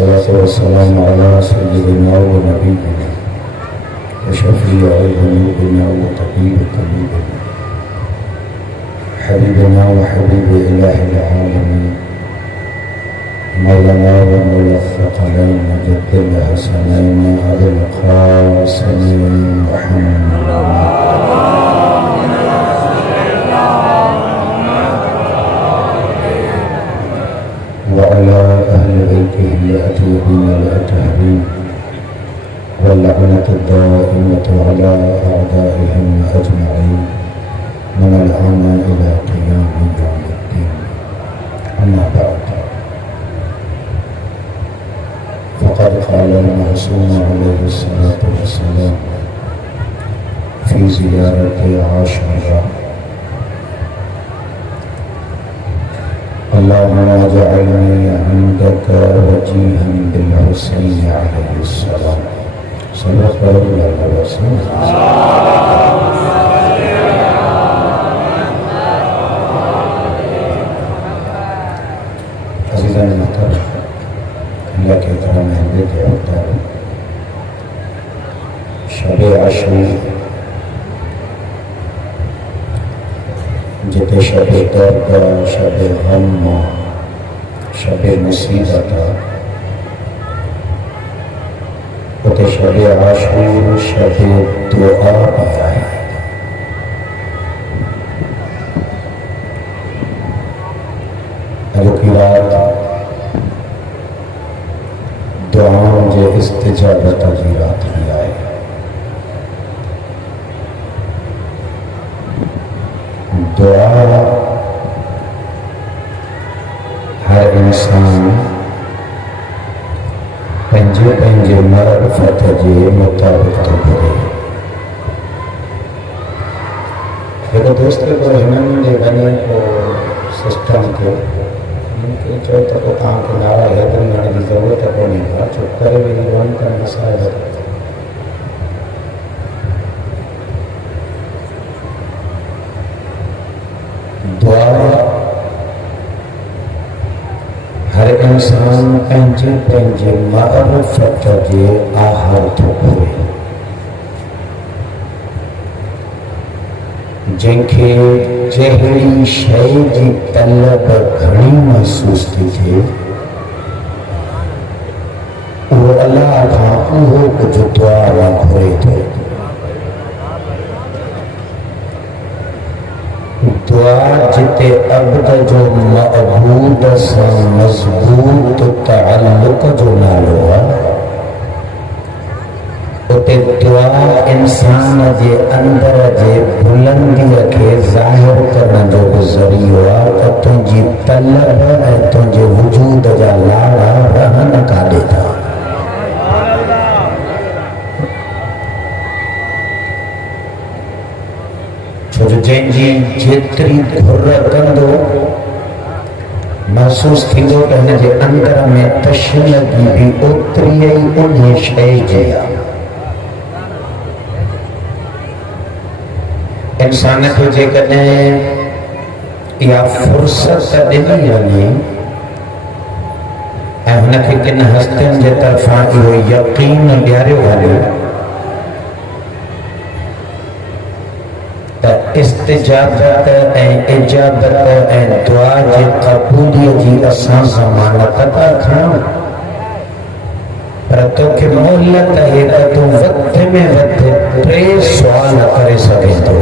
अस्सलातु वस्सलामु अला सय्यिदिना व नबीना व शफ़ीअ ज़ुनूबिना व तबीब क़लूबिना हबीबना व हबीब इलाहिल आलमीन मौलाना व मौला अल-थक़लैन मुजद्दिद हसनैन अबुल क़ासिम मुहम्मद वअला अहलि बैतिही अतय्यबीन अल-अतहरीन वल्लअनतु दाइमतु अला अअदाइहिम अजमईन मिनल आना इला क़ियामि यौमिद्दीन। अम्मा बअद, फ़क़द क़ाल अल-मअसूम अलैहिस्सलातु वस्सलाम फ़ी ज़ियारति आशूरा अल्लाहुम्मा जअलनी इंदक वजीहन बिल हुसैन अलैहिस्सलाम। सल्लल्लाहु अलैहि वसल्लम। अज़ीज़ान मोहतरम, अल्लाह के करम है जो होता है शब आशूरा जिते शब दर्द, शब गम, शब मुसीबत, उते शब आशूर शब दुआ भी है। अॼु की रात दुआओं जे इस्तिजाबत जी रात भी आहे। दुआ हर इंसान पंहिंजे पंहिंजे मअरिफ़त जे मुताबिक़ थो करे। हिकु दोस्त को हिननि जे वञे पोइ सिस्टम खे चयो त पोइ तव्हांखे नारा हेठि वञण जी ज़रूरत कोन्हे का, चुप करे वेही वञ त मसाइल दुआ हर इंसान पंहिंजे पंहिंजे मअरिफ़त जे आहार थो घुरे। जंहिंखे जहिड़ी शइ जी तलब घणी महसूस थी थिए उहो अलाह खां उहो कुझु दुआ न घुरे थो। दुआ जिते अब्द जो मअबूद सां मज़बूत तअल्लुक़ जो नालो आहे, उते दुआ इंसान जे अंदर जे बुलंदीअ खे ज़ाहिर करण जो बि ज़रियो आहे त तुंहिंजी तलब ऐं तुंहिंजे वजूद जा लाड़ा रहनि काॾे था। छो जो जंहिंजी जेतिरी घुर कंदो महसूस थींदो त हिन जे अंदर में तशनगी बि ओतिरी ई उन शइ जी आहे। इंसान खे जेकॾहिं इहा फुर्सत ॾिनी वञे ऐं हुनखे किन हस्तियुनि जे तरफ़ां इहो यकीन ॾियारियो वञे त इस्तिजाबत ऐं इजाबत ऐं दुआ जे क़बूलियत जी असां ज़मानत था खणूं, पर तोखे मोहलत आहे त तूं वध में वधि 3 सुवाल करे सघे थो।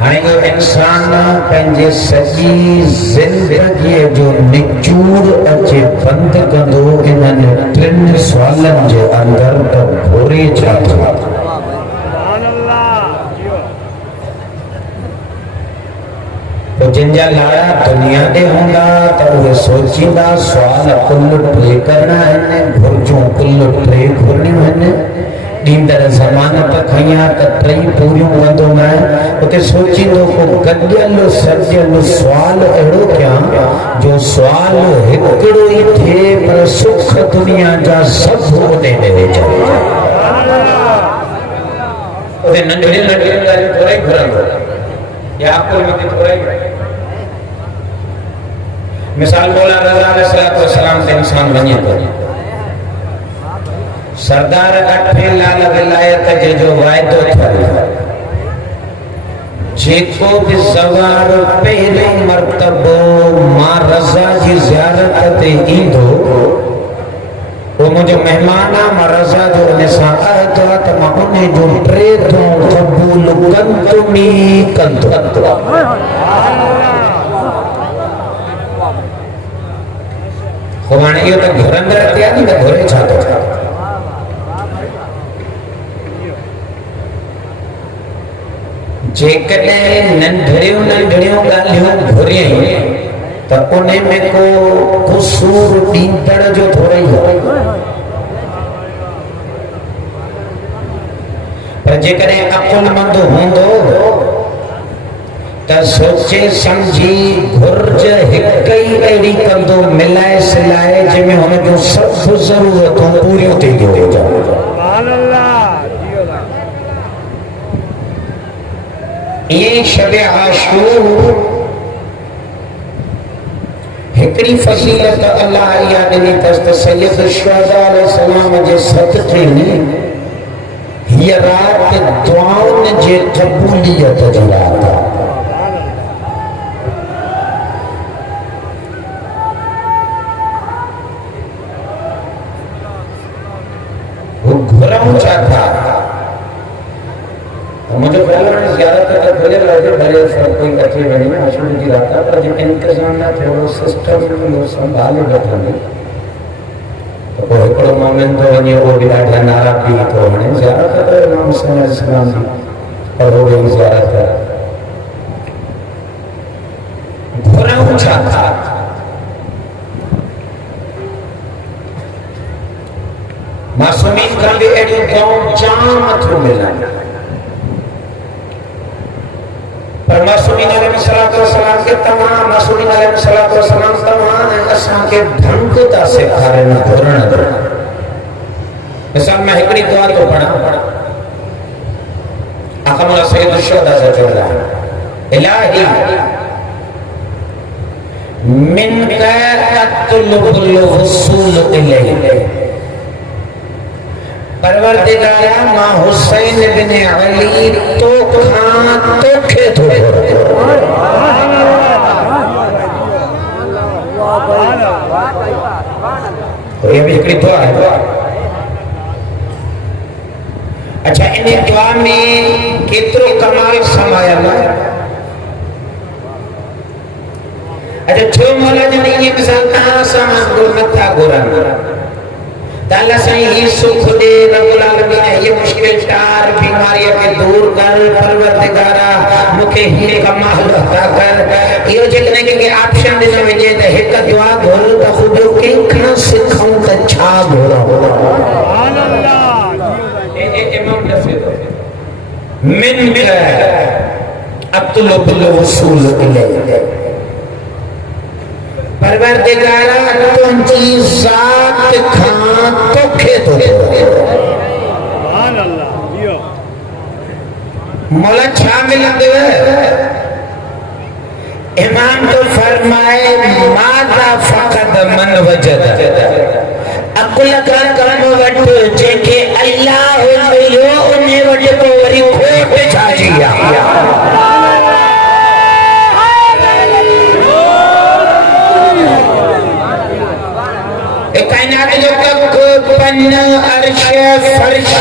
हाणे इहो इंसान पंहिंजे सॼी ज़िंदगीअ जो निचूड़ अचे बंदि कंदो इन्हनि 3 सुवालनि जे अंदरि त घुरे छा थो। जिनजा लाड़ा दुनिया ॾे हूंदा त उहे सोचींदा सुवाल कुल 3 करणा आहिनि, घुर्जूं कुल 3 घुरणियूं आहिनि, ॾींदड़ ज़मानत खईं आहे त 3 पूरियूं कंदो न। उते सोचींदो को गॾियल सॼियल सुवाल अहिड़ो कयां जो सुवाल हिकिड़ो ई थिए पर सुख दुनिया जा सभु ओॾे ॾे वेझा। उते नंढड़ियूं नंढड़ियूं ॻाल्हियूं थोरा ई घुरंदो या आपको में थोड़ा ही मिसाल बोला रज़ा अलैहिस्सलाम से इंसान बने तो सरदार अठे लाल विलायत जे जो वायदो थियो जेको भी सवार पहले मर्तबो मां रज़ा जी ज़ियारत ते ईंदो वो मुझे मेहमान मां रज़ा जो ने सां अहद त मां उन्हें जो टे तो क़बूल कंदुमी कंदो हाणे इहो त घुरंदड़ ते आहे न घुरे छा थो जेकॾहिं नंढड़ियूं नंढड़ियूं ॻाल्हियूं घुरियई त उन में को क़सूर ॾींदड़ जो थोरो ई हो पर जेकॾहिं अकुलमंद हूंदो त सोचे सम्झी घुर्ज हिक ई अहिड़ी कंदो मिलाए सिलाए जंहिंमें हुनजूं सभु ज़रूरतूं पूरियूं थी वञनि ये शब आशूर हिकड़ी फजीलत अल्लाह या ॾिनी अथसि त सैयद शुहदा अलैहिस्सलाम जे सदक़े में हीअ रात दुआउनि जे क़बूलियत जी रात आहे वो घुरऊं छा था मुझे ख्याल में ज़्यादातर भले लगे भले सब कोई कच्चे बने में आशूर की रात पर जो इंतजाम ना थे वो सिस्टम वो संभाले बैठे तो वो एकड़ो मोमेंट तो वने वो भी ॾाढा नारा भी तो वने ज़्यादातर इमाम हुसैन अलैहिस्सलाम की और वो भी ज़्यादातर घुराऊं छा था मासूमीन का भी एडियो गांव जाम थो मिलन पर मासूमीन अलैहिस्सलाम के तमाम मासूमीन अलैहिस्सलाम तमाम असां के ढंग ता सेखारन घुरण मिसाल में हिकड़ी दुआ तो पढ़ा अकमल सैयद शुहदा से चला इलाही मिनका अतलुबुल वसूल इलैहि परवरदिगारा मां हुसैन बिन अली तो खां तोखे तो ये भी एक दुआ है अच्छा इन दुआ में केतरो कमाल समायल है अच्छा छो मौला ने ये मिसाल कहां सामान नथा घुरन ताला सही ही सुख दे रब्बुल आलमीन ये मुश्किल टार बीमारी के दूर कर परवरदिगारा मुके ही कमाल अता कर यो जितने के ऑप्शन देने में जे एक दुआ घोल त खुद के खना सिखाऊं त छा घोरा सुभान अल्लाह ए इमाम नफी मिन अब्दुल वसूल इलैहि परवरदिगारा तुंजी जात खां तोखे तो सुभान अल्लाह यो मौला छा मिलंदे इमाम तो फरमाए मादा फकद मन वजद अकुल का कर्म वट जेके अल्लाह मिलो उन्हें वट को वरी खोट छाजिया कायनात जो कब पन्न अर्श फर्श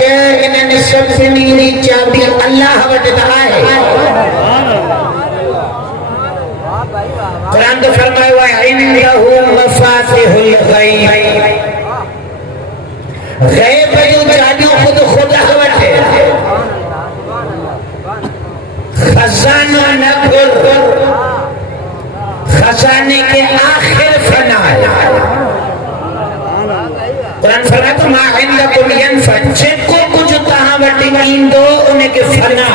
इन सब नी चाबी अल्लाह वट है कुरान तो फरमाया व इंदहु मफातिहुल गैब गैब जो चाबियां खुद खुदा वट है खजाना न खोल खजाने के आखिर फना है कुरान फरमाता मा इंदकुम यनफद जेको कुछ तहां वटि ईंदो उन के फना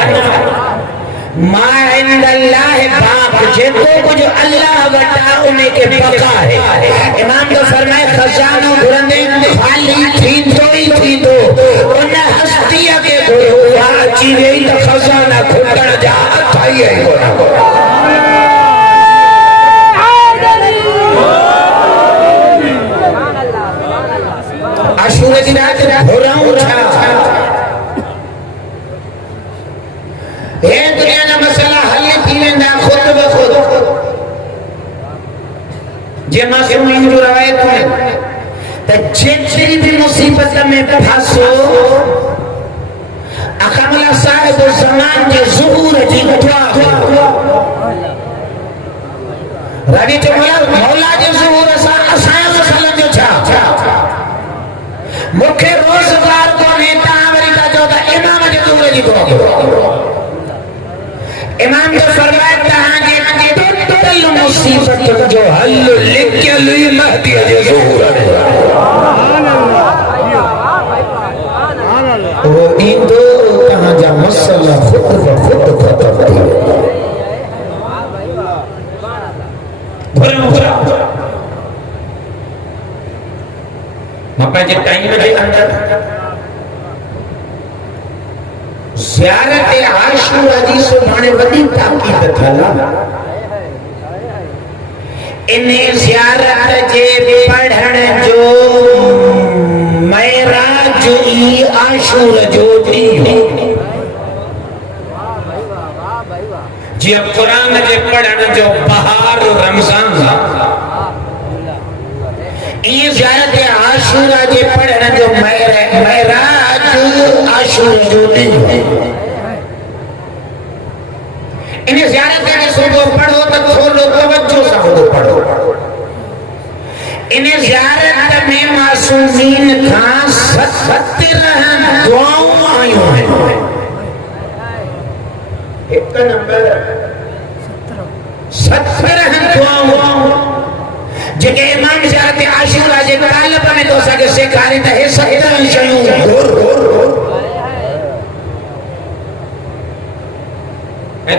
मा इंदल्लाह बाक जेको कुछ अल्लाह वटा उन के बका है इमाम तो फरमाए खजानो घुरंदे खाली थींदो ही थींदो उन हस्ती के हुआ अची वई त खजाना खुटण जा हथ आई है जी रात घुराऊं छा हे दुनिया जा मसला हल थी वेंदा खुद ब खुद जे मासूमीन जो रवायत है त जेतरी भी मुसीबत में फंसो अकमला साहिब ज़मान जे ज़ुहूर जी दुआ रानी जो मौला जे ज़ुहूर सा असा मसलन जो छा मुखे रोजगार को नेता अमेरिका जो ता इमाम जे ज़ुहूर जी दुआ इमाम जो फरमाए तहां जे टोटल मुसीबत जो हल लिखियल हुई महदी जे ज़ुहूर वो इंदो कहां जा मसला खुद ब खुद खत्म थी मपा जे टाइम जे अंदर ज़ियारत आशूरा जी सुभाणे वडी ताकीद थला इन ज़ियारत जे पढ़ण जो महराज ई आशूर जो ॾींहुं जी कुरान जे पढ़ण जो बहार रमज़ान ई ज़ियारत आशूरा जे पढ़ण जो महराज आशूर जो ॾींहुं इन ज़ियारत के सुबह पढ़ो तो थोड़ो तवज्जो सां पढ़ो इन ज़ियारत में मासूमीन खां 70 दुआऊं आयूं हैं एक नंबर 70 दुआऊं जेके इमाम ज़ियारत आशूरा जे तालब में तो सके सेखारे त हे 70 शयूं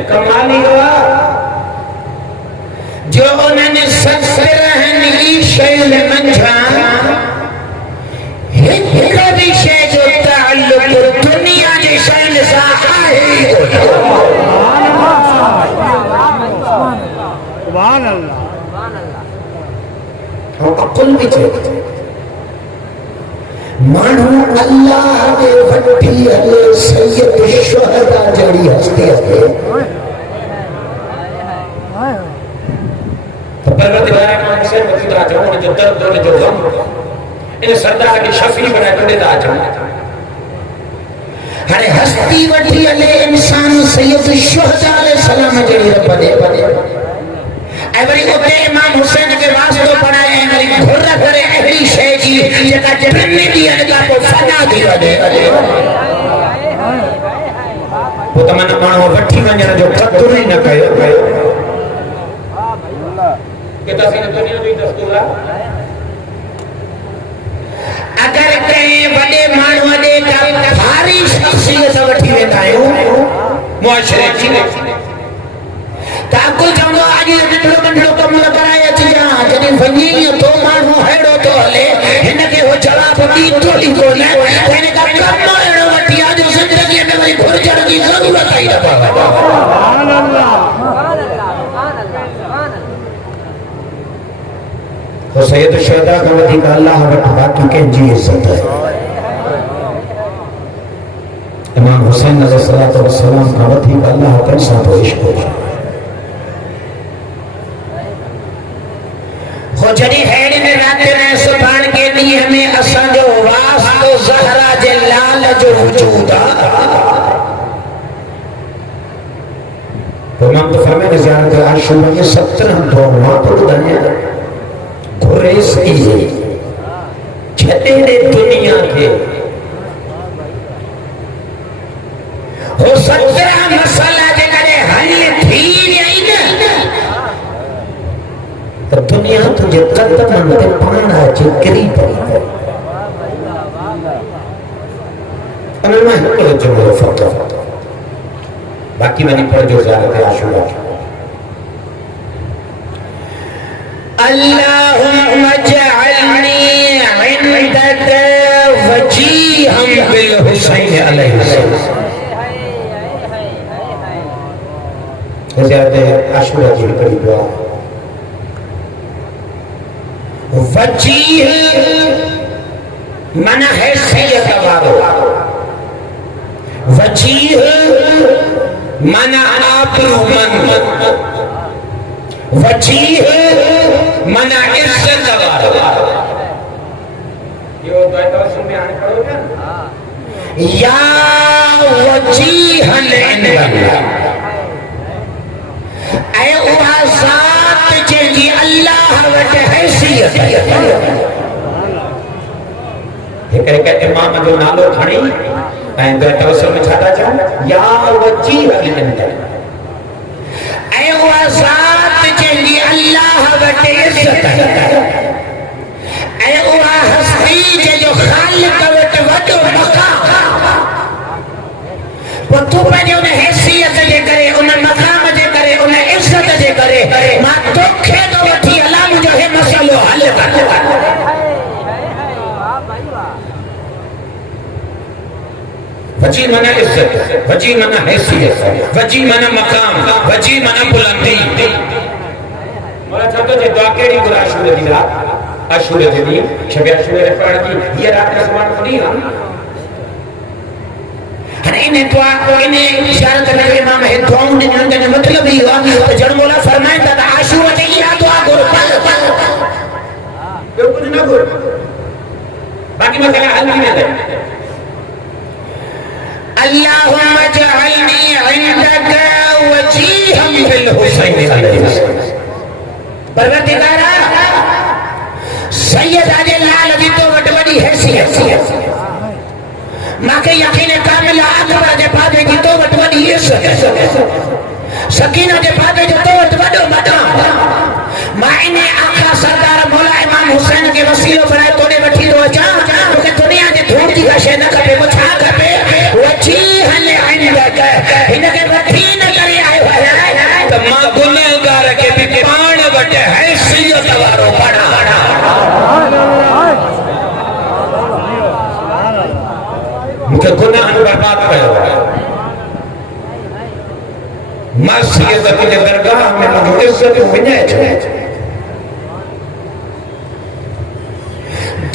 कमाल ही हुआ जो उन्होंने सत्सरहनी शैल मंझा हिक भी शय जो ताल्लुक दुनिया जे शैल सा आहे सुभान अल्लाह और अकुल भी चाहिए मानू अल्लाह के वड्डी अले सैयद शुहदा जड़ी हस्ती है तो परवरदिगार इमाम हुसैन वकी दा जो जो दर्द जो गम इन सरदार के शफी बना करे दा जो हरे हस्ती वड्डी अले इंसान सैयद शुहदा अलैहि सलाम जड़ी रब दे एवरी उते इमाम हुसैन के वास्ते पढ़ाए हमारी घुर करे एड़ी शय जी जेका जन्नत दी अनका को फना थी वदे वो तमन मानो वठी वणन जो खतरो ही न कयो के तसी दुनिया में दस्तूर अगर कहीं बड़े मानव दे का भारी शख्सियत वठी वेंदा आयो मुआशरे जी ताकुल चंदो आज नंढड़ो नंढड़ो कम न कराए अची जा जॾहिं वञी तो माण्हू अहिड़ो थो हले हिनखे हो जवाब ॾी थोड़ी कोन्हे हिन खां कम अहिड़ो वठी आ जो ज़िंदगीअ में वरी घुरजण जी ज़रूरत ई न पवे सुभान अल्लाह तो सैयद शुहदा का वधीक अल्लाह वटि बाक़ी कंहिंजी इज़त है इमाम हुसैन अलैहिस्सलातु वस्सलाम का वधीक अल्लाह कंहिंसां थो इश्क हुजे हो जड़ी हेड़ी ने रात में सुभान के ॾींहं में असां जो वास्तो ज़हरा जे लाल जो वजूद आ तो इमाम तो फरमाए ज़ियारत आशूरा में 17 दुआऊं तो ॿुधायां घुरेस की छॾे दे दुनिया के हो 17 मसला जे करे हल थी वई न तो दुनिया तुझे कदम ते पाण अची किरी पई अने मैं हिकिड़ो जुमिलो फ़क़्तु बाक़ी वञी पढ़जो ज़ियारत आशूरा अल्लाहुम्मा जअलनी इंदक वजीहम बिल हुसैन अलैहिस्सलाम ज़ियारत आशूरा जी हिकिड़ी दुआ वजीह माना हैसियत वारो, वजीह माना आबरूमंद, वजीह माना इज्जत वारो। यो तो में आने पड़ो ना, या वजीहन ऐ उहा ज़ात जंहिंजी अल्लाह वटि हैसियत। हिकु इमाम जो नालो खणी ऐं तवसुल में छा था चवनि, या वजीहन ऐ उहा ज़ात जंहिंजी अल्लाह वटि इज़्ज़त ऐं उहा हस्ती जंहिंजो ख़ालिक वटि वॾो मक़ाम। पोइ तूं पंहिंजे उन हैसियत जे करे, उन मक़ाम जे करे, उन इज़्ज़त जे करे मां तोखे थो वठी हलां, मुंहिंजो हे मसइलो हल कर। वजी माना इज्जत, वजी माना हैसियत, वजी माना मकाम, वजी माना बुलंदी। मोला छतो जे दुआ केड़ी गुरा आशूरे दी रात, आशूरे जे दी छबे आशूरे पढ़ की ये रात आसमान खुली ना। हने इने दुआ इने इशारत में इमाम है दुआओं ने ने मतलब ही हुआ तो जड़ मौला फरमाया था आशूरे जे ये दुआ गुर पढ़ यो कुछ ना गुर बाकी मसला हल नहीं है। अल्लाहुम्मा जअलनी इंदका वजीहन बिल हुसैन अलैहिस्सलाम। परवरदिगारा सैयद आजे लाल दी तो वडी हैसियत, माके यकीन कामिल अकबर जे पादे दी तो वडी इज्जत, सकीना जे पादे जो तो वडो वडो मां इने आका सरदार मौला इमाम हुसैन के वसीलो बनाए तोने वठी रो जा तोके दुनिया जे धूड़ दी शे न खपे को छा खपे वजीहन इंदका इनके वठी न करे आयो है त मां गुनहगार के भी पाण वटे हैसियत वारो बड़ा मुके गुनाह बर्बाद कयो मासियत के दरगाह में मुझे इज्जत वने छे।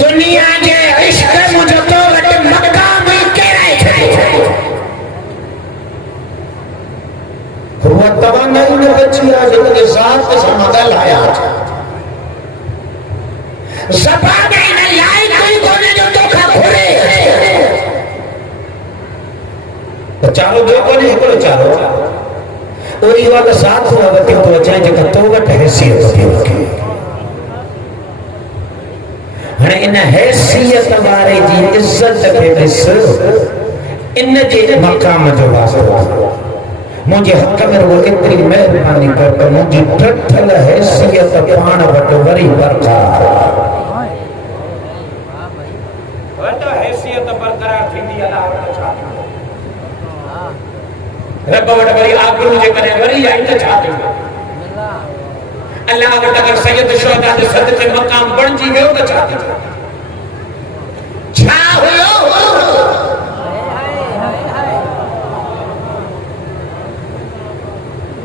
दुनिया जे इश्क मुझे तो वटे मकाम केराए छे हुआ तवा नहीं न बची आज के साथ समगल आया ज़बान इन लायक कोई कोने जो तोखा घुरे तो चालो जो कोने हिकड़ो चालो ओरी वाला साथ हुआ वती तो अचाए जका तो वट हैसियत थी रखे। हने इन हैसियत वारे जी इज्जत के दिस इन जे मकाम जो वास्तो मुझे हक में वो इतनी मेहरबानी कर तो मुझे टठल हैसियत पाण वट वरी बरकरार वट हैसियत बरकरार थींदी अल्लाह वट छा रब वट वरी आबरू जे करे वरी आई त छा थी अल्लाह वट अगर सैयद शुहदा जे सदके मकाम बणजी वियो त छा थी छा हुयो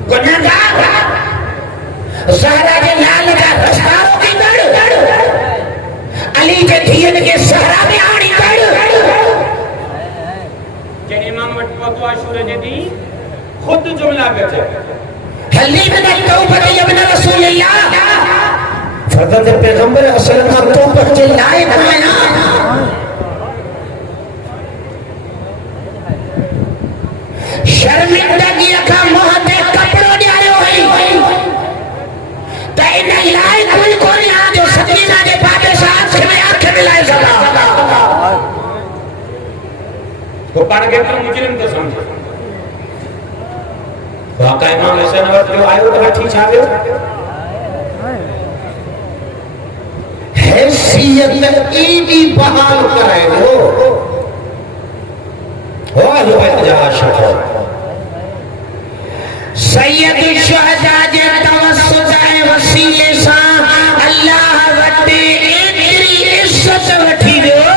गुनहगार ज़हरा के लाल का रास्ता की दड़ अली के धीन के सहरा में आनी दड़ जे इमाम वट पतो आशूरे जे दी खुद जुमला बेचे हली में तौबत इब्न रसूलुल्लाह फजल पैगंबर असल में तौबत के लायक है ना शर्मिंदगी का मोहते कपड़ो न्यायो है त इन लायक कोई कोनी आ जो सकीना के बाबे साथ में आंख मिलाए सदा तो पाण के मुजरिम तो समझ वाकई इमाम हुसैन वट जो आयो तो वठी छा वियो हैसियत ईदी बहाल कराए हो जा आशिक सैयद शुहदा जे तवस्सुत ऐं वसीले सां अल्लाह वटि एतिरी इज्जत वठी वियो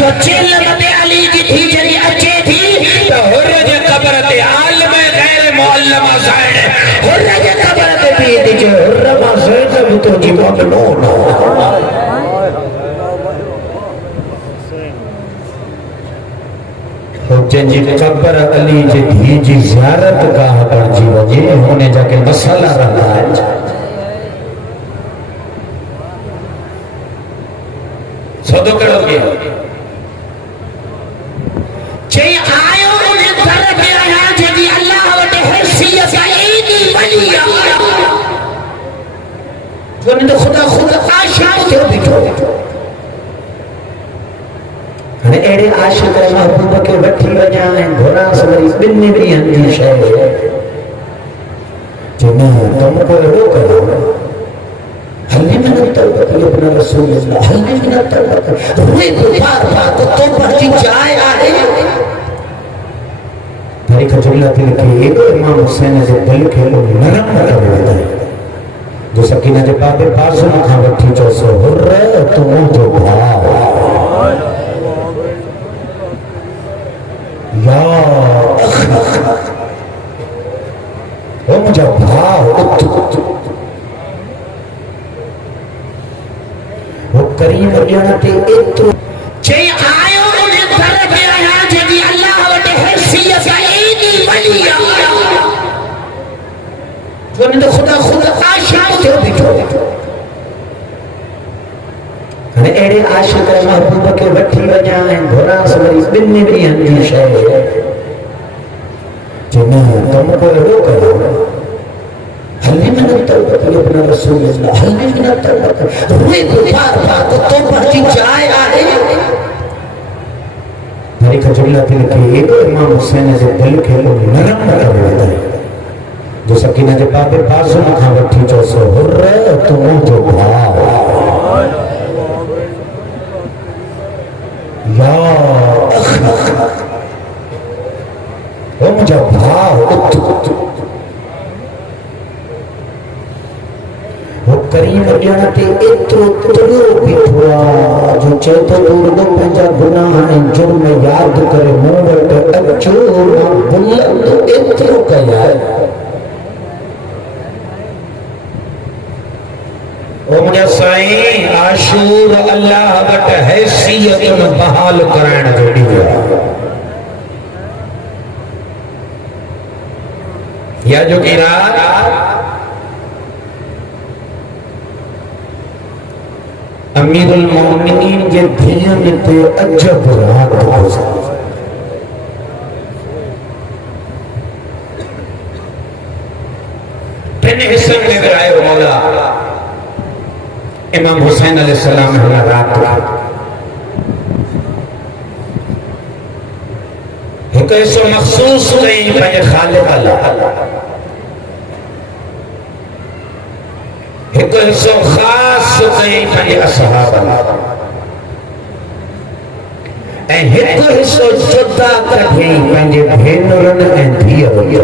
जो चिल वटे अली जी थी जरी अचे थी त हुर जे क़ब्र ते आलिम गैर मुअल्लम ज़ैन हुर जे क़ब्र ते भी जे हुर मां ज़ैन तो जी मगनो जंहिंजी कब्र अली जी धी जी ज़ियारत गाह बणिजी वञे उन जाके मसाला रहंदा आहिनि। सौदो कहिड़ो कयो चई आयो उन घर में आया जेकी अल्लाह वटि हैसियत एॾी वॾी आहे जो उन जो ख़ुदा आशिक़ थियो बीठो। हाणे अहिड़े आशिक़ महबूब खे वठी वञा ऐं घुरांस वरी ॿिनि ॾींहंनि जी शइ जो न कमु को अहिड़ो कयो हल्ली में न तौबत अपना रसूल अल्लाह हल्ली में न तौबत हुए तो बार तो तौबत की चाय आहे। तारीख जुल्ला दिल के इमाम हुसैन जे दिल खे नरम करे वधाए जो सकीना जे बाबे बाज़ुन खां वठी चोसो हुर्र तू मुंहिंजो भाउ या ओ मुंहिंजो भाउ उठ करीम ॾियण ते एतिरो चई आयो उन घर में आया जेकी अल्लाह वटि हैसियत एॾी वॾी आहे जो उन जो ख़ुदा आशिक़ थियो बीठो। हाणे अहिड़े आशिक़ महबूब खे वठी वञा ऐं घुरांस वरी ॿिनि ॾींहंनि जी शइ जो न कमु को अहिड़ो कयो हल्ली में न तौबत अपना रसूल अल्लाह हल्ली में न तौबत हुए तो बार तो तौबत की चाय आहे। तारीख जुल्ला दिल के इमाम हुसैन जे दिल खे नरम करे वधाए जो सकीना जे बाबे बाज़ुन खां वठी चोसो हुर्र तू मुंहिंजो भाउ या ओ मुंहिंजो भाउ उठ करीम ॾियण ते एतिरो तुरियो बीठो आहे जो चए थो तूं रुॻो पंहिंजा गुनाह ऐं जुर्म यादि करे मूं वटि अचो मां बुलंद एतिरो कया ओ मुंहिंजा साईं आशूर अल्लाह वटि हैसियत बहाल कराइण जो ॾींहुं आहे या जो की रात अमीरुल मोमिनीन जे धीअनि ते अजब रात गुज़री। टिनि हिस्सनि में विरायो मौला इमाम हुसैन अलैहिस्सलाम हिन रात हिकु हिस्सो मख़सूस कई पंहिंजे ख़ालिक़ लाइ हिकु हिस्सो ख़ासि कई पंहिंजे असहाब लाइ ऐं हिकु हिस्सो जुदा कढई पंहिंजे भेनरुनि ऐं धीअरुनि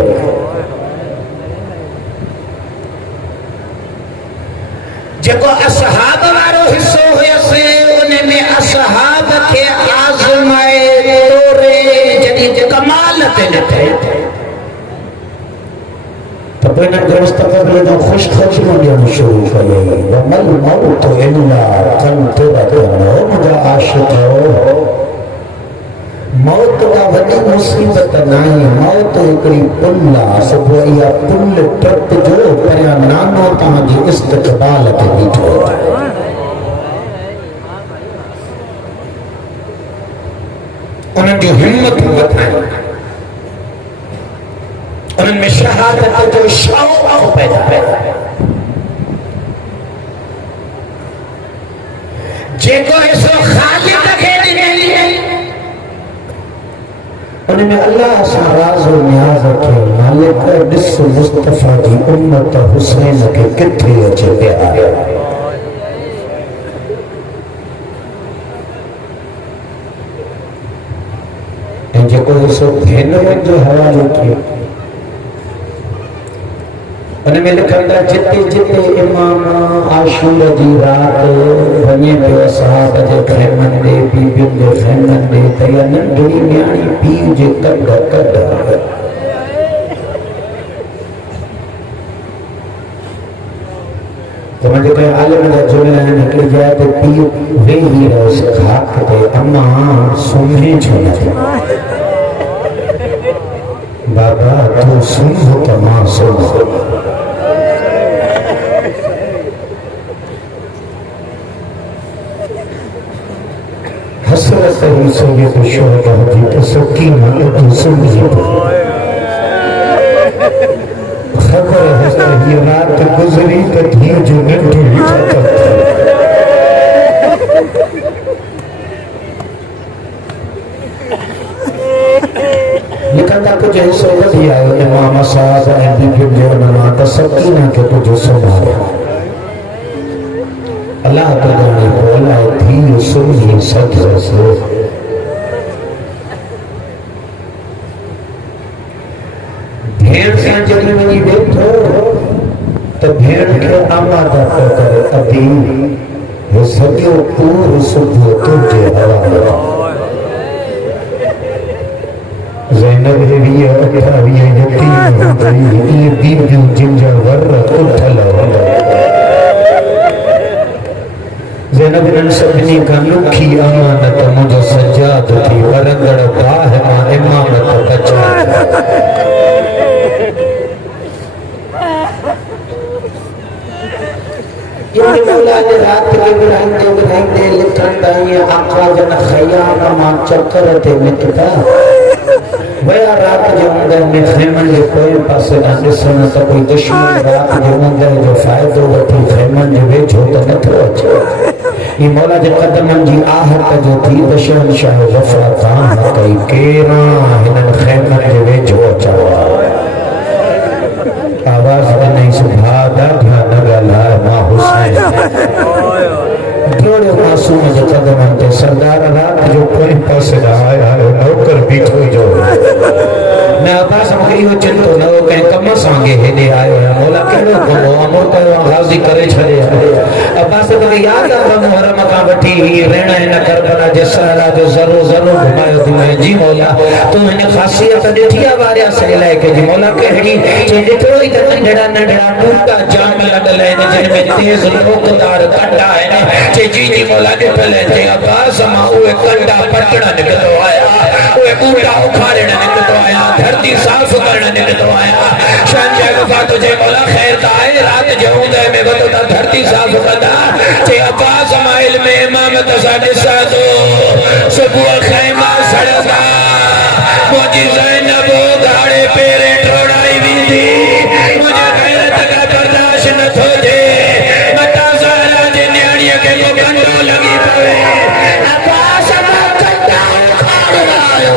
जेको असहाब वारो हिस्सो हुयसि उन में असहाब खे आज़माए तोरे जॾहिं कमाल ते ॾिठे तो बिना मुस्तक़बिल जो खुश ख़ुशबू ॾियणु शुरू कई वमल मौत इल्ला कंतुरतन मुंहिंजा आशिक़ मौत का वॾी मुसीबत नाहे मौत हिकिड़ी पुल आहे सुबुह इहा पुल टपिजो परियां नानो तव्हांजे इस्तक़बाल ते बीठो उन्हनि जूं हिम्मतूं वधाइनि उन्हनि में शहादत जो शौक़ पैदा जेको हिस्सो ख़ालिक़ खे ॾिनई उन में अल्लाह सां राज़ और नियाज़ खे मालिक ॾिस मुस्तफ़ा जी उम्मत हुसैन खे किथे अचे पिया ऐं जेको हिस्सो भेनरुनि जो हवालो थियो उनमें लिखंदा जिते जिते इमाम आशूर जी रात वञे पियो साहब जे ख़ैमनि ॾे बीबियुनि जे ख़ैमनि ॾे त इहा नंढड़ी न्याणी पीउ जे कॾ कॾ तो मुझे कोई आलिम जा जुमला निकल जाए तो पीउ वेही रहियोसि खाक ते अम्मा सुम्हे छो न बाबा तू सुन तो मां सुन। हसरत सैयद शुहदा जी तो सकीना तू सुन खबर है ये रात गुजरी तो थी जो नंढी लिखंदा कुछ हिस्सो वधी आयो इमाम साहब ऐं बीबियुनि जो उनमां त सकीना खे कुझु सुञाणियो। अलाह तो जाने को अलाह थी सुनी सजसे भेड़ सां जॾहिं वञी वेठो त भेड़ खे आमादा पियो करे अभी हे सॼो पूरो सुबुह तुंहिंजे हवाले। ज़ैनब हेवी अठावी यतीम हुई ये बीबियूं जिनजा वर उठल हूंदा। ज़ैनब इन्हनि सभिनी खां ॾुखी अमानत मुंहिंजो सजाद थी वरंदड़ बाहि मां इमामत बचाए। ये मौला ने रात के विरांदे लिखंदा ये आका जन ख़याम मां चक्कर ते निकता वया रात जो अंदर में खेमन के कोई पासे ना ॾिसण त कोई दुश्मन रात जो अंदर जो फ़ाइदो वठी खेमन जे वेझो त नथो अचे। ये मौला जे कदमनि जी आहट जो थी त शहंशाह वफ़ा तां कई केरां हिननि खेमन जे वेझो अचां। आवाज़ ॾिनई सुभा ॾाढा न ॻाल्हाए मां हुसैन जोड़े मासूम जे कदमनि ते सरदार रात जो कोई पासे न आया नौकर बीठो जो मैं अब्बास मूंखे इहो चिंतो न हो कंहिं कम सां हेॾे आयो आहियां। मौला कहिड़ो कमु अमो कयो राज़ी करे छॾे। अब्बास तोखे यादि आहे मुहर्रम खां वठी रेण हिन करबला जे सहरा जो ज़रो ज़रो घुमायो थी मैं जी मौला तूं हिन ख़ासियत ॾिठी आहे वारिया से इलाइक़े जी मौला कहिड़ी चई ॾिठो ई त नंढड़ा नंढड़ा टूटा जाम लॻल आहिनि जिन में तेज़ नोकदार कंडा आहिनि। चई जी जी मौला ॾिठल आहिनि। चई अब्बास मां उहे कंडा पटण निकितो आया उहे ॿूटा उखाड़ण निकितो आया धरती साफ़ करण निकितो आया। शहंशाह वफ़ा तुझे मौला ख़ैर त आहे रात जो हूंदे में वतो त धरती साफ़ कंदा। चई अब्बास मां इल्म इमामत सां ॾिसां थो सुबुह ख़ैमा सड़ंदा मुंहिंजी ज़ैनब गाड़े पेरे टोड़ाई वेंदी मुंहिंजे ग़ैरत खां बर्दाश्त नथो थिए मता ज़हरा जे न्याणीअ खे को कंडो लॻी पवे। अब्बास मां कंडा उखाड़ण आयो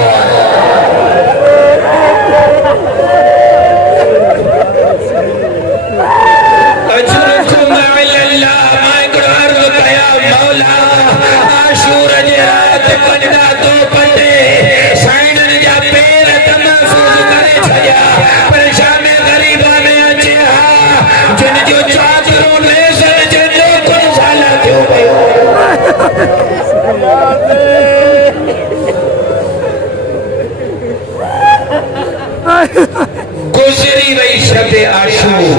गुजरी वही शबे आशूर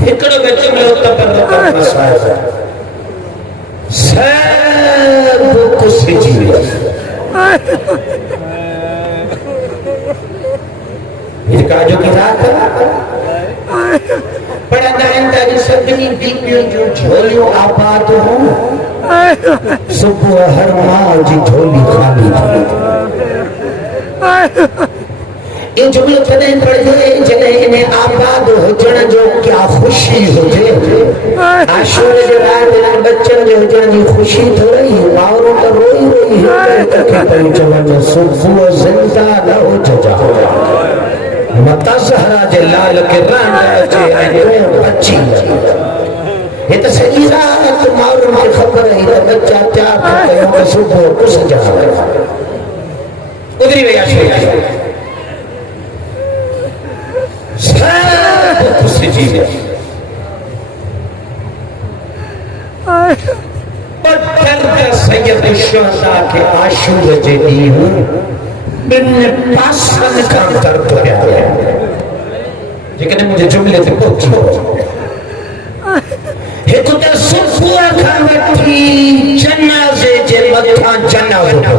हिकड़ो में जुमलो तबरक फरमाया सब कुछ जी ये काजो की रात पढ़ंदा आहिनि त सभिनी बीबियुनि जूं झोलियूं आबाद हूं सुबुह हर मां जी झोली खाली थी। ये जुमलो तॾहिं पढ़जे जॾहिं इन आबाद हुजण जो क्या खुशी हुजे। आशूर जे रात इन्हनि बच्चनि जे हुजण जी खुशी थोड़ी माउरूं त रोई रोई हिक खे पई चवनि सुबुह ज़िंदा न हुजजा मता ज़हरा जे लाल के रान अचे ऐं बची ये त सॼी रात माउरूं खे ख़बर हुई त बच्चा तयार कयो त सुबुह कुसजा गुज़री वई आशूर सब कुछ जी पर सैयद शुहदा के आशूर जे ॾींहुं ॿिनि पासनि खां दर्द पिया जेकॾहिं मुंहिंजे जुमिले ते पहुची हिकु त सुबुह खां वठी जनाज़े जे मथां जनाज़ो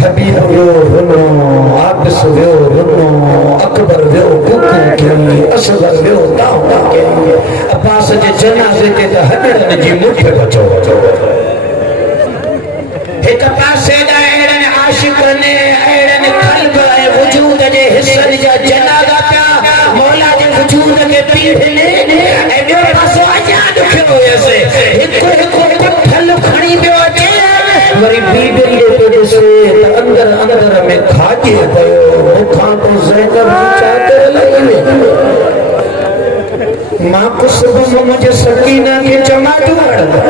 हबीब वियो रुनो, आबिस वियो रुनो, अकबर वियो कुकू की, असगर वियो दाऊदा के, अब्बास जे जनाज़े ते त हडड़न जी मुठ बचो। एक पासे दा अहिड़नि आशिक़नि अहिड़नि क़ल्ब ऐं वजूद जे हिस्सनि जा जनाज़ा पिया मौला जे वजूद खे पीढ़नि ऐं ॿियो पासो अञा ॾुखियो हुयसि हिकु हिकु कुठल खणी पियो अचे वरी बीबी ते ॾिसे त अंदर अंदर में खाजे पियो मूंखां तो ज़ैनब चादर लही वेंदी मां कुसुम मुंहिंजे सकीना खे चमाटो हणंदो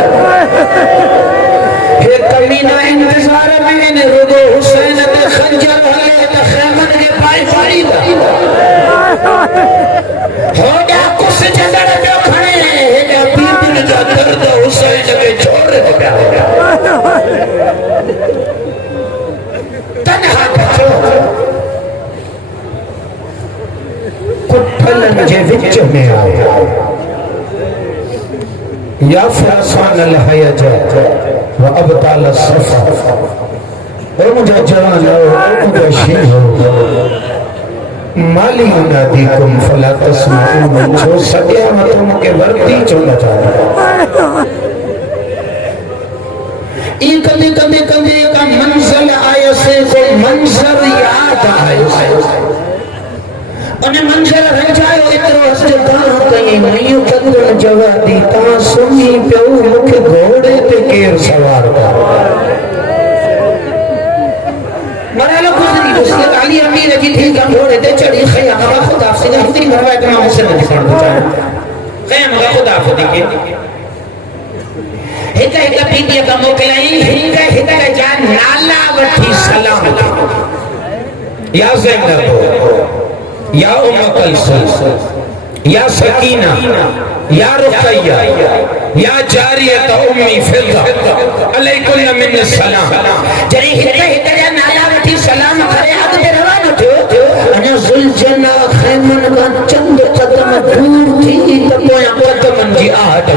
हे कमीना इंतजार में ने रुगो हुसैन ते खंजर हले त खैमन के पाए फाड़ीदा होड़ा कुछ जंदड़ पियो खणे हेडा बीबी जा दर्द हुसैन के छोड़ पिया तन्हा बचो कुठलन जे विच में आया या फरसान अलहयजा व अबताल सफा ओ मुझे जवान हो मुझे शीर हो माली उनादीकुम फला तस्माऊन जो सदिया मतों के वर्ती चोला चाहे ई कभी कभी कभी का मंजिल आया से को मंजर याद आया उन्हें मंजिल रंजायो इतरो हसदान कई मयूं कंदन जवादी ता सुनी पियो मुखे घोड़े ते केर सवार कर मरालो गुजरी उसके अली अमीर जी थी गम घोड़े ते चढ़ी खयाम का खुदा से हिंदी भरवा के नाम से नहीं पढ़ देता खयाम का खुदा को देखे हिता हिता पीती का मोकलाई हिता हिता जान नाला वठी सलाम या ज़ैनब या उम्म कलसूम या सकीना या रुकैया या जारियत उम्मी फिदा अलैकुम मिन सलाम जरी हिते हिते जा नाला वठी सलाम करे अग ते रवानो थियो अने जुलजना खैमन का चंद कदम दूर थी त पोया कदमन जी आहट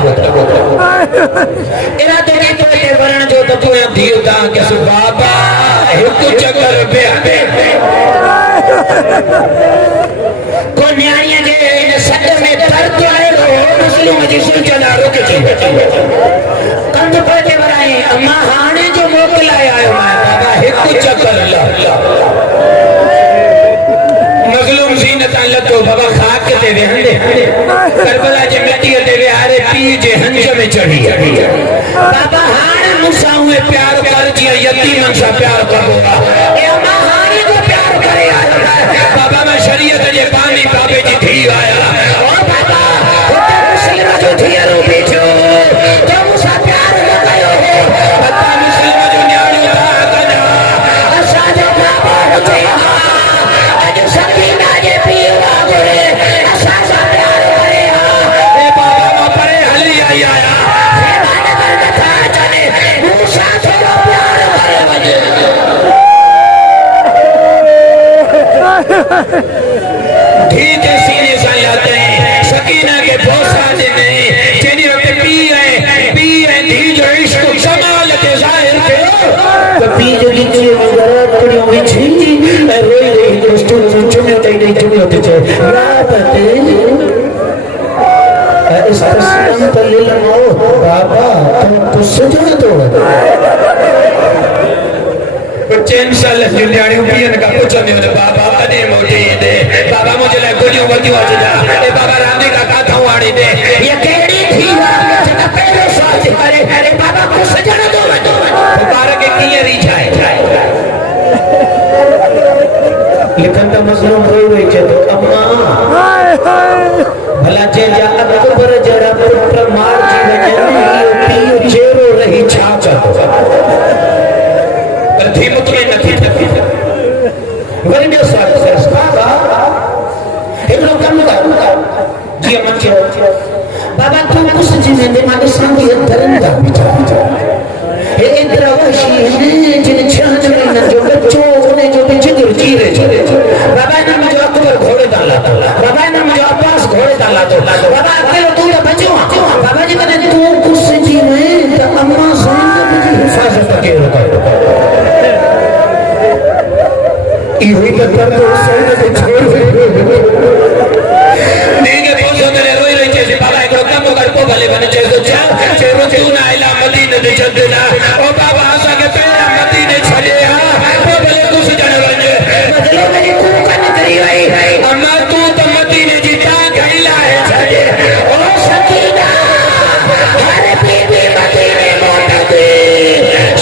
इरादो के तो ते वरण जो त पोया दियो ता के बाबा हिक चक्कर बिया को न्याणीअ जे इन सद में दर्द आए रो मुस्लिम जी सुलझना रुक जी कंद पटे वराए अम्मा हाणे जो मोकलाए आयो मैं बाबा हिक चक्कर ला मजलूम जीनत लतो बाबा खाक ते वेहंदे करबला जे मिट्टी ते विहारे पी जे हंज में चढ़ी बाबा हाणे मुसा हुए प्यार कर जी यतीमन सा प्यार करो ए अम्मा हाणे जो प्यार करे आयो बाबा मैं शरीयत जे पानी बाबे जी थी आया ओ बाबा उते मुस्लिम जो थियरो बीठो तो मुसा प्यार न कयो है बता मुस्लिम जो न्याणो था कना असा जो बाबा हुजे अज सकीना जे पीवा करे असा सा प्यार करे ए बाबा मा परे हली आया हे मान कर कथा चले मुसा थोरो प्यार करे वजे ठीक है सीने से लाते हैं सकीना के भरोसा देने तेरी वक्त पी है धी जो इश्क जमाल के जाहिर के पी जो नीचे वगैरह थोड़ी बिछी रोई रही दोस्तों चुने तई नहीं चुने ते याद आते इस तस्वीर पर ले लो बाबा तुम कुछ सजन तो चैन साल जुलियाणी पियन का पूछने ने बाबा अने मोटी दे बाबा मुझे ले गुडियो वदियो अजदा ए बाबा रांदी का काथा वाणी दे ये केड़ी थी जदा पहले साज अरे अरे बाबा को सजन दो बाबा के किए री जाए लेकिन तो मजलूम रोई रोई के तो अम्मा भला जे जा अकबर जरा पुत्र मार जी वजन पियो चेरो रही छाचा थी मुतमिन नथी वरी ॿियो सवाल बाबा हिकिड़ो कमु कर जीअं मन चयो बाबा तूं कुझु जी वेंदे मां ॾिसां थी दरिंदा बीठा हे एतिरा वहशी जिन 6 महीननि जो बच्चो उन जो बि जिगर चीरे बाबा इन मुंहिंजो अकबर घोड़े तां लाथो बाबा इन मुंहिंजो अब्बास घोड़े तां लाथो बाबा अकेलो तूं त बचियो बाबा जी कॾहिं तूं कुझु जी वएं त अम्मा ज़ैनब जी हिफ़ाज़त केरु कर दो सही के छोड़ देंगे बोलो तेरे रोई रही चीज़ बाबा एक लोग कम कर को भले बने चीज़ चा चेरो क्यों ना इला मदीने दे चंदना ओ बाबा आशा के पहले मदीने चले हाँ वो भले कुछ जाने वाले मतलब मेरी कुका नहीं करी भाई अम्मा तू तो मदीने जीता गईला है चले ओ सकीना हर बीबी मदीने मोटा दे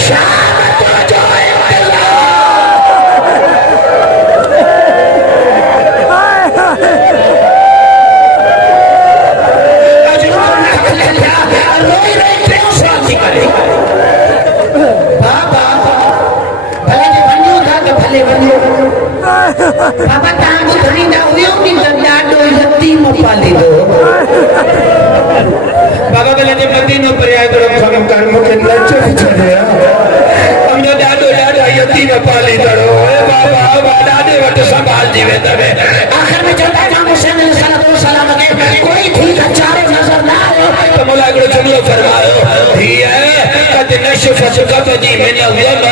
शाम तो जो बाबा तांगो धनींदा हुयो की डाडो यतीम पाली दो बाबा बोले जे मदीनो पर आए तो हम कर मुके नचे छड़या हमने डाडो यतीम पाली दो ए बाबा डाडे वट संभाल जीवे तबे आखिर में चलता नाम हुसैन सल्लल्लाहु अलैहि वसल्लम के कोई ठीक चारों नजर ना आयो तो मौला को जुमलो फरमायो ही है कद नशफ कबदी मिन अल-यम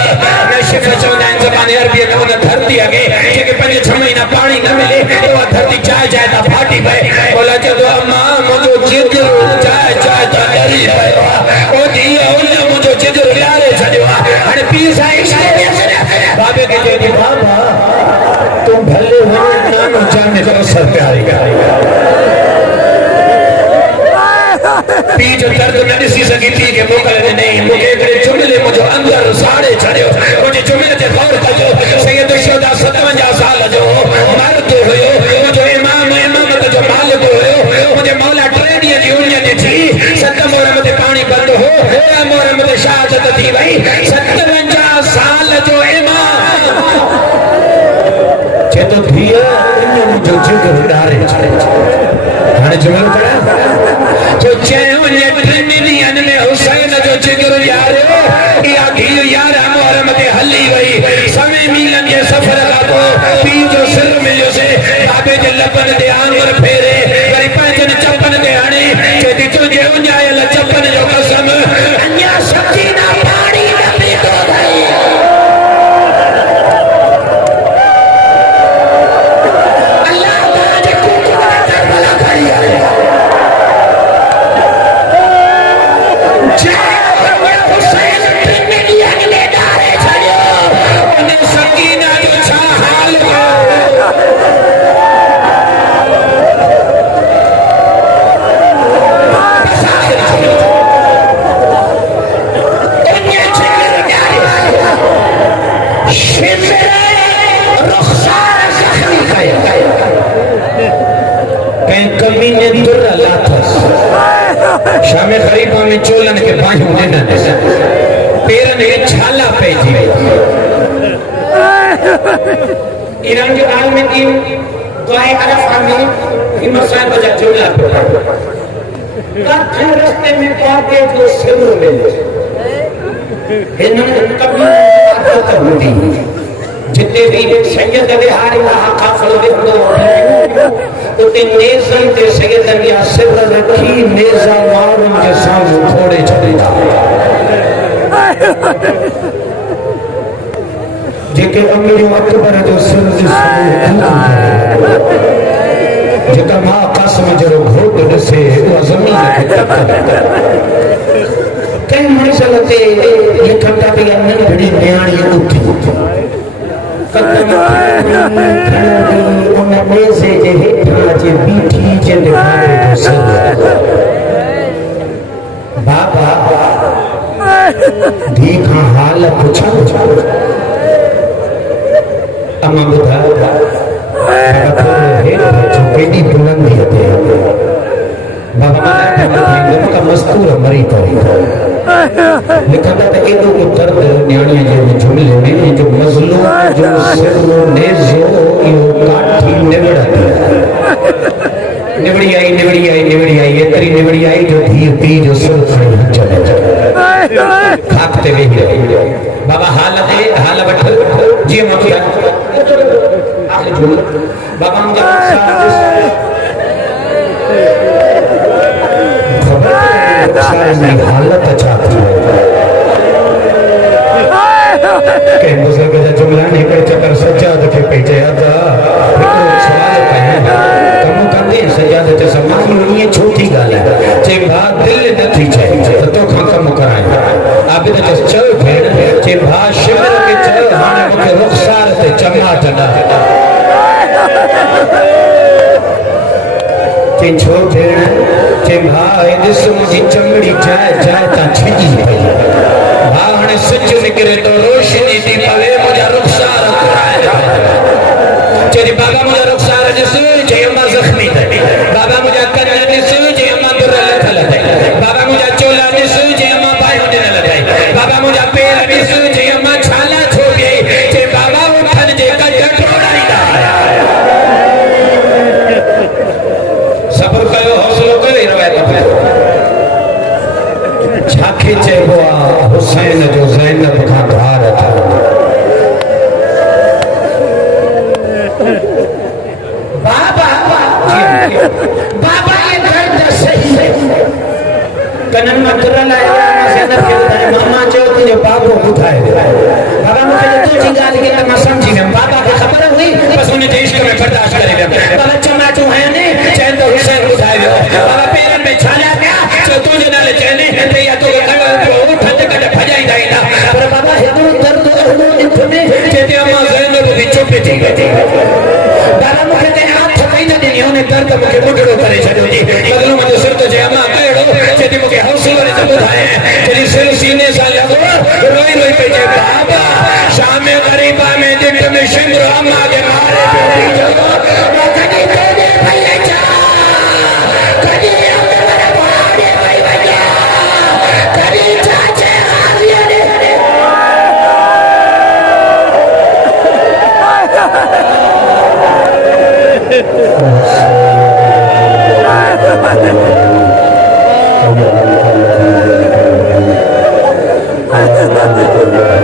नशफ चौदां ज़बान अरबी में धरती आगे के पंज 6 महीना पानी न मिले तो धरती चाय चाय ता फाटी पए बोला जदो अम्मा मुझो जिगर चाय चाय ता डरी पयो ओ दिया उन मुझो जिगर यारे छडियो अने पी साईं बाबे के जे बाबा तुम भले हो नानो जाने तो सर प्यारी पी जो दर्द न ॾिसी सघी थी के मोकल नहीं मुझे एकड़े जुमले मुझो अंदर साड़े छडियो मुझे जुमले ते गौर कजो सैयद शोदा 57 साल जो मर्द हुयो मुझो इमाम जो मालिक हुयो मुझे मौला ट्रेडिया जी उन्या ने थी 7 मोहरम ते पानी बंद हो मोहरम ते शहादत थी भाई 57 साल जो इमाम जे तो थिए मुझो जिगर डारे हाने जुमलो पढ़ा जो चयो ने ट्रेडियन में हुसैन जो जिगर यारो या घी यार मोहरम ते हली वई समय मीलन के सफर का तो पी जो सिर मिलियो से बाबे जे लपन दे आंगर फेरे वरी पंजन चपन दे हणी जेदी तुझे उन्यायल चपन जो कसम अन्या सच्ची ना पानी न पीतो भाई अल्लाह ताजे कुकुरा करबला खड़ी है जय हुसैन ट्रिनिटिया ने डारे छड़ियो ने सकीना जो छा हाल कमीने दुर लाथस शामे खरीफा में चोलन के बाजू देना पैरन के छाला पे जी ईरान के आल में तीन दुआए अरफा में हिम्मत साहब बजा चोला पे कथन रास्ते में पाके जो सिर मिले इन्होंने कभी आदत होती जितने भी सैयद बिहारी काफल बिंदु उते नेज़न ते सैयदन या सिर रखी नेज़ा मारून के सामने थोड़े छड़े जेके अमीर अकबर जो सिर जे सामने जेका मां कसम जरो घोट दसे वो जमीन के टक्कर कई मनुष्य ते लिखता ते नंढड़ी न्याणी उठी कदम उन मेज़े जे हेठां जे बीठी जे दिखारे जो बाबा धी खां हाल पुछो अम्मा ॿुधायो बाबा जो केॾी बुलंदी ते बाबा का मस्तूर मरी पई लिखंदा त एॾो को दर्द न्याणीअ जे जुमले में जो मज़लूम जो सिर नेज़ो इहो काठी निवड़ी आई एतरी निवड़ी आई जो धीउ पी जो सिर खणी खाक ते वेही रही बाबा हाल वठ जीअं मूंखे बाबा मुंहिंजा हालत अच्छा थी के बुजुर्ग जा जुमला ने कोई चक्कर सज्जाद के पे चया था ये छोटी गाल है चे भा दिल न थी चाहिए तो खां कम कराए आप तो चो भेण चे भा शिविर के चो हाने मुके रुखसार ते चमाट ना चे छो भेण चे भा दिस मुजी चमड़ी जाए जाए ता छिजी पई भा हाने सच निकरे तो रोशनी दी पवे मुजा रुखसार कराए चेरी बाबा मुजा रुखसार जिस जे अम्मा जख्मी थे बाबा मुजा कन्या जिस जे अम्मा दुर्र लथल थे बाबा मुजा चोला जिस जे अम्मा बायो दिन लथे बाबा मुजा पैर जिस जे अम्मा छाला छो गई जे बाबा उठन जे कट टोड़ाईदा सब्र कयो हौसलो करे रवायत छाखे चेबो हुसैन जो ज़ैनब खां धार था बाबा ये दर्द सही है कनन में तुरल आया ज़ैनब के ॿुधाए मामा चयो तुंहिंजो बाबो ॿुधाए बाबा मूंखे तूं जी ॻाल्हि खे त मां सम्झी वियुमि बाबा खे ख़बर हुई बसि हुन जे इश्क में बर्दाश्त करे वियुमि बाबा चमाचूं आहिनि चइनि त हुसैन ॿुधाए वियो बाबा पेरनि में छालिया पिया चयो तुंहिंजे नाले चइनि त इहा तोखे खयो ठंड कॾहिं भॼाईंदा ईंदा पर बाबा हेॾो दर्द अहिड़ो ॾिठ में चइते अम्मा ज़ैनब बि चुप थी वई बाबा मूंखे त हाथ कई न ॾिनी हुन दर्द मूंखे ॿुढड़ो करे छॾियो जी बदिलो मुंहिंजो सिर तो जे अम्मा कहिड़ो चइते मूंखे हौसलो ॾे त ॿुधाए जॾहिं सिर सीने सां लॻो रोई रोई पई चए बाबा शाम ग़रीबा में ॾिठ में शिंदर अम्मा खे मारे पियो कॾहिं तोड़े पई अचां कॾहिं अमर भाड़े पई वञां कॾहिं चाचे गाज़ीअ ॾे I